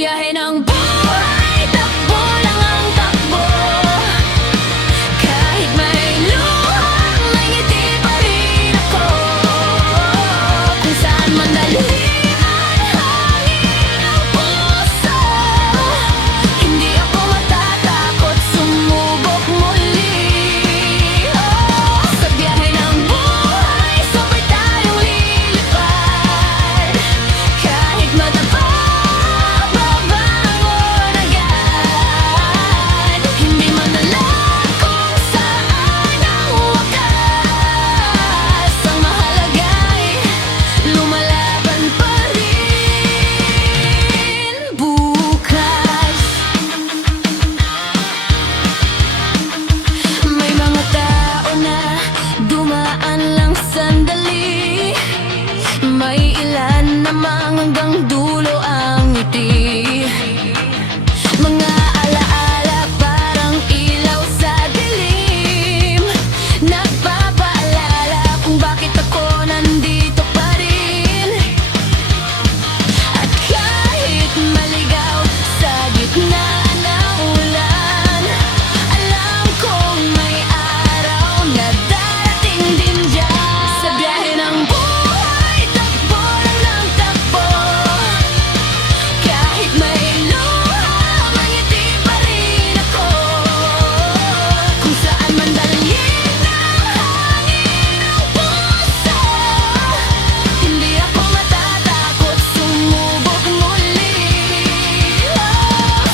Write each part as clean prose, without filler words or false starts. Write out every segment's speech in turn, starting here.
biyahe ng buhay, takbo lang ang takbo. Kahit may luha, may ngiti pa rin ako. Kung saan man dalhin ang hangin ng puso, hindi ako matatakot sumubok muli. Sa biyahe ng buhay, sabay tayong lilipad. Kahit mataba, babangon agad. Hindi man alam kung saan ang wakas. Ang mahalaga'y lumalaban pa rin bukas. May mga tao na dumaan lang sandali. May ilan namang hanggang dulo ang ngiti. Mga alaala parang ilaw sa dilim, nagpapaalala kung bakit ako nandito pa rin. At kahit maligaw sa gitna ng ulan, alam kong may araw na darating din dyan. Sa biyahe ng buhay, takbo lang ng takbo. Kahit may luha, may ngiti pa rin ako. Kung saan man dalhin ang hangin ng puso, hindi ako matatakot sumubok muli.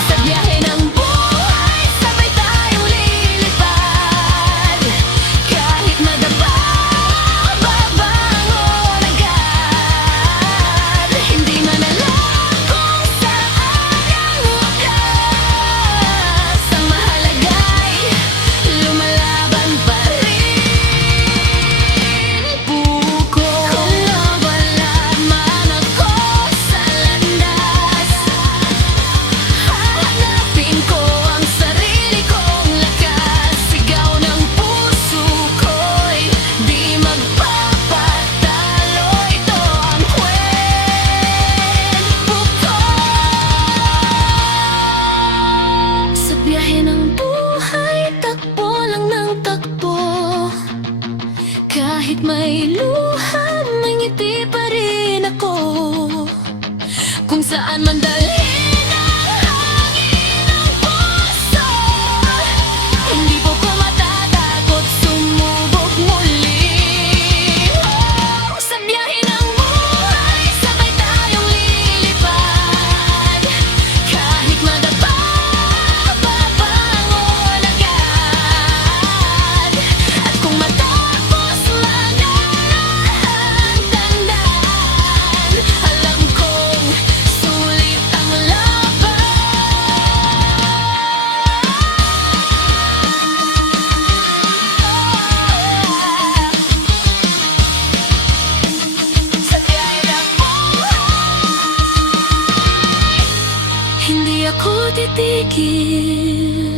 Sa biyahe ng buhay, sabay tayong lilipad. Kahit madapa, babangon agad. Hindi man alam kung saan ang wakas. Ang mahalaga'y lumalaban pa rin bukas. Kung nawala man ako sa landas, hahanapin ko ang sarili kong lakas. Sigaw ng puso ko'y di magpapatalo. Ito ang kwento ko. Sa biyahe ng buhay, takbo lang ng takbo. Kahit may luha, may ngiti pa rin ako. Kung saan man dalhin ang hangin ng puso, hindi po ko matatakot sumubok muli. Sa biyahe ng buhay, sabay tayong lilipad. Kahit madapa, babangon agad. At kung matapos man ang lahat, tandaan, alam kong sulit ang laban. Sa biyahe ng buhay, hindi ako titigil.